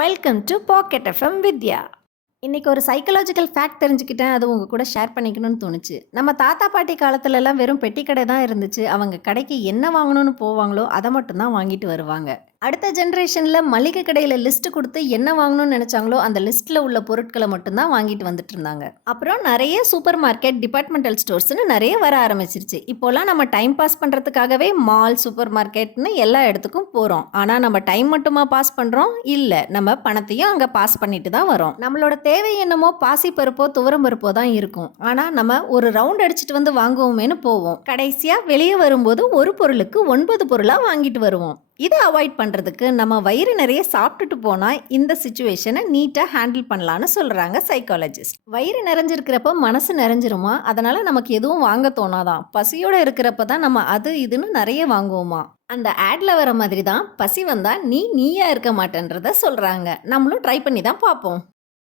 Welcome to packet FM வித்யா. இன்னைக்கு ஒரு psychological fact தெரிஞ்சுக்கிட்டேன். அது உங்க கூட ஷேர் பண்ணிக்கணும்னு தோணுச்சு. நம்ம தாத்தா பாட்டி காலத்துலலாம் வெறும் பெட்டி கடை தான் இருந்துச்சு. அவங்க கடைக்கு என்ன வாங்கணும்னு போவாங்களோ அதை மட்டும் தான் வாங்கிட்டு வருவாங்க. அடுத்த ஜென்ரேஷன்ல மளிகை கடையில லிஸ்ட் கொடுத்து என்ன வாங்கணும்னு நினைச்சாங்களோ அந்த லிஸ்ட்ல உள்ள பொருட்களை மட்டும் தான் வாங்கிட்டு வந்துட்டு இருந்தாங்க. அப்புறம் நிறைய சூப்பர் மார்க்கெட், டிபார்ட்மெண்டல் ஸ்டோர்ஸ்னு நிறைய வர ஆரம்பிச்சிருச்சு. இப்போலாம் நம்ம டைம் பாஸ் பண்றதுக்காகவே மால், சூப்பர் மார்க்கெட்னு எல்லா இடத்துக்கும் போறோம். ஆனா நம்ம டைம் மட்டுமா பாஸ் பண்றோம்? இல்ல, நம்ம பணத்தையும் அங்க பாஸ் பண்ணிட்டு தான் வரோம். நம்மளோட தேவை என்னமோ பாசி பருப்போ துவரம் பருப்போ தான் இருக்கும். ஆனா நம்ம ஒரு ரவுண்ட் அடிச்சுட்டு வந்து வாங்குவோமேனு போவோம். கடைசியா வெளியே வரும்போது ஒரு பொருளுக்கு 9 பொருளா வாங்கிட்டு வருவோம். இதை அவாய்ட் பண்ணுறதுக்கு நம்ம வயிறு நிறைய சாப்பிட்டுட்டு போனால் இந்த சுச்சுவேஷனை நீட்டாக ஹேண்டில் பண்ணலான்னு சொல்கிறாங்க சைக்காலஜிஸ்ட். வயிறு நிறைஞ்சிருக்கிறப்ப மனசு நிறைஞ்சிருமா, அதனால் நமக்கு எதுவும் வாங்க தோணாதான். பசியோடு இருக்கிறப்ப தான் நம்ம அது இதுன்னு நிறைய வாங்குவோமா. அந்த ஆட்ல வர மாதிரி தான் பசி வந்தால் நீயா இருக்க மாட்டேன்றத சொல்கிறாங்க. நம்மளும் ட்ரை பண்ணி தான் பார்ப்போம்.